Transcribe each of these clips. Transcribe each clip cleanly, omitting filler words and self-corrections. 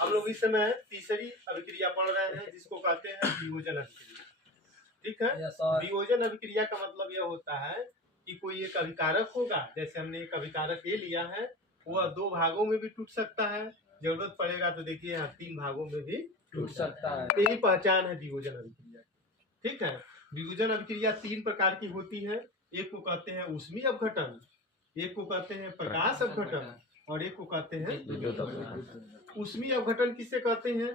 हम लोग इस समय तीसरी अभिक्रिया पढ़ रहे हैं जिसको कहते हैं वियोजन अभिक्रिया। ठीक है। वियोजन अभिक्रिया का मतलब यह होता है कि कोई एक अभिकारक होगा, जैसे हमने एक अभिकारक ये लिया है, वह दो भागों में भी टूट सकता है, जरूरत पड़ेगा तो देखिए यहाँ तीन भागों में भी टूट सकता है। यही पहचान है वियोजन अभिक्रिया। ठीक है। वियोजन अभिक्रिया तीन प्रकार की होती है। एक को कहते हैं ऊष्मीय अपघटन, एक को कहते हैं प्रकाश अपघटन और एक को कहते हैं ऊष्मीय अपघटन। किससे कहते हैं?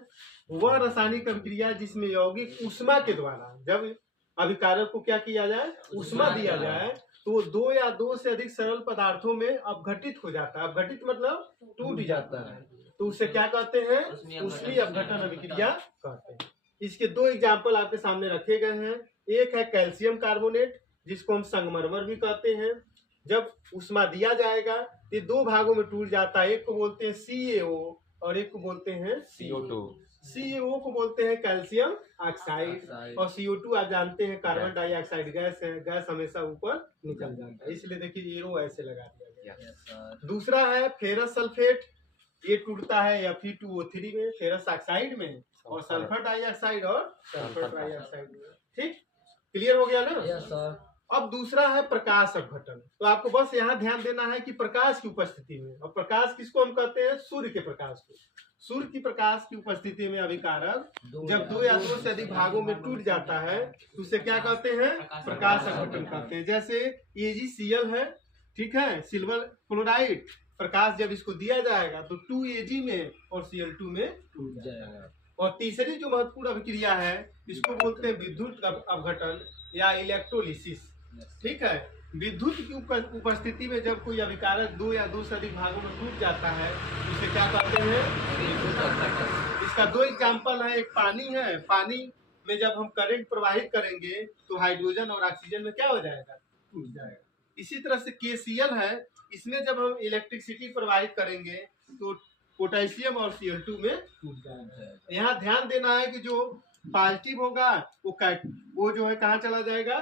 वह रासायनिक अभिक्रिया जिसमें यौगिक ऊष्मा के द्वारा, जब अभिकारक को क्या किया जाए, ऊष्मा दिया जाए, तो दो या दो से अधिक सरल पदार्थों में अपघटित हो जाता है। अपघटित मतलब टूट जाता है, तो उसे क्या कहते हैं? ऊष्मीय अपघटन अभिक्रिया कहते हैं। इसके दो एग्जाम्पल आपके सामने रखे गए हैं। एक है कैल्शियम कार्बोनेट, जिसको हम संगमरमर भी कहते हैं। जब ऊष्मा दिया जाएगा ये दो भागों में टूट जाता है। एक को बोलते हैं CaO और एक को बोलते हैं CO2। CaO को बोलते हैं कैल्शियम ऑक्साइड और CO2 आप जानते हैं कार्बन डाइऑक्साइड गैस है। गैस हमेशा ऊपर निकल जाता है, इसलिए देखिए एरो ऐसे लगा दिया गया। दूसरा है फेरस सल्फेट, ये टूटता है Fe2O3 में, फेरस ऑक्साइड में, और सल्फर डाइऑक्साइड और सल्फर डाइऑक्साइड में। ठीक, क्लियर हो गया ना? Yes sir. अब दूसरा है प्रकाश अपघटन। तो आपको बस यहाँ ध्यान देना है कि प्रकाश की उपस्थिति में, और प्रकाश किसको हम कहते हैं? सूर्य के प्रकाश को। सूर्य की प्रकाश की उपस्थिति में अभिकारक जब दो या दो से अधिक भागों में टूट जाता है तो उसे क्या कहते हैं? प्रकाश अपघटन कहते हैं। जैसे AgCl है, ठीक है, सिल्वर क्लोराइड। प्रकाश जब इसको दिया जाएगा तो 2Ag में और Cl2 में टूट जाएगा। और तीसरी जो महत्वपूर्ण अभिक्रिया है इसको बोलते हैं विद्युत अपघटन या इलेक्ट्रोलिसिस। ठीक है। विद्युत की उपस्थिति में जब कोई अभिकारक दो या दो से अधिक भागों में टूट जाता है तो उसे क्या कहते हैं? विद्युत अपघटन। इसका दो एग्जाम्पल है। एक पानी है, पानी में जब हम करंट प्रवाहित करेंगे तो हाइड्रोजन और ऑक्सीजन में क्या हो जाएगा? टूट जाएगा। इसी तरह से KCl है, इसमें जब हम इलेक्ट्रिसिटी प्रवाहित करेंगे तो पोटेशियम और Cl2 में टूट जाएगा। यहाँ ध्यान देना है कि जो पॉजिटिव होगा वो जो है कहाँ चला जाएगा?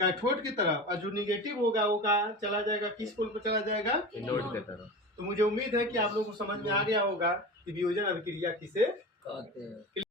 कैथोड की तरफ, और जो निगेटिव होगा वो कहाँ चला जाएगा? किस पोल पर चला जाएगा? एनोड की तरफ। तो मुझे उम्मीद है कि आप लोगों को समझ में आ गया होगा कि वियोजन अभिक्रिया किसे कहते हैं।